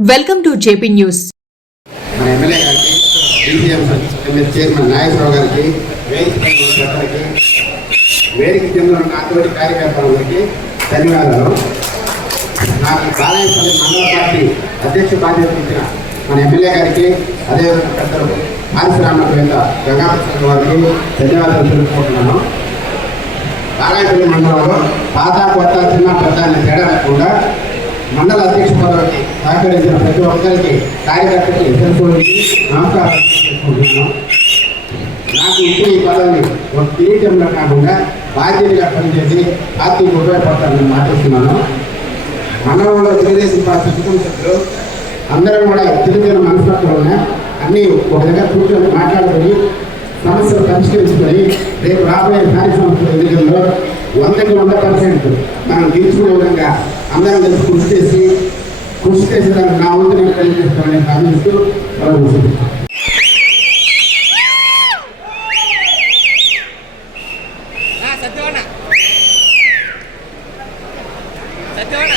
Welcome to JP news మన MLA గారికి DCM MS chairman Nageswararao గారికి వేదిక పైన ఉన్న వేదిక కింద అటువంటి కార్యకర్తలందరికీ ధన్యవాదాలు. నాకు బాలయపల్లి మండల పార్టీ అధ్యక్ష బాధ్యత ఇచ్చిన మన ఎమ్మెల్యే గారికి అదేవిధంగా పెద్దలు పారిశ్రామికవేత్త గంగాప్రసాద్ గారికి ధన్యవాదాలు తెలుపుకుంటున్నాను. బాలాయపల్లి మండలంలో పాత కొత్త చిన్న పెద్ద తేడా లేకుండా మండల అధ్యక్ష పదవికి సహకరించిన ప్రతి ఒక్కరికి కార్యకర్తకి తెలుసుకోవడానికి నమస్కారం తెలుసుకుంటున్నాను నాకు ఇప్పుడు ఈ పదవిని ఒక కిరీటంలో కాకుండా బాధ్యతగా పనిచేసి పార్టీకి ఉపయోగపడతానని మాట్లాడుతున్నాను. మండలంలో తెలుగుదేశం పార్టీ కుటుంబ సభ్యులు అందరం కూడా చిన్న మనస్తత్వం ఉన్నాయి. అన్నీ ఒక దగ్గర కూర్చొని మాట్లాడుకొని సమస్యలు పరిష్కరించుకొని రేపు రాబోయే స్థానిక సంస్థల ఎన్నికల్లో వందకి వంద పర్సెంట్ మనం గెలుచుకునే విధంగా అందరం కలిసి కృషి చేసి కృషి చేసేదానికి నా వంతు నేను ప్రయత్నిస్తానని భావిస్తూ సత్యవన్న.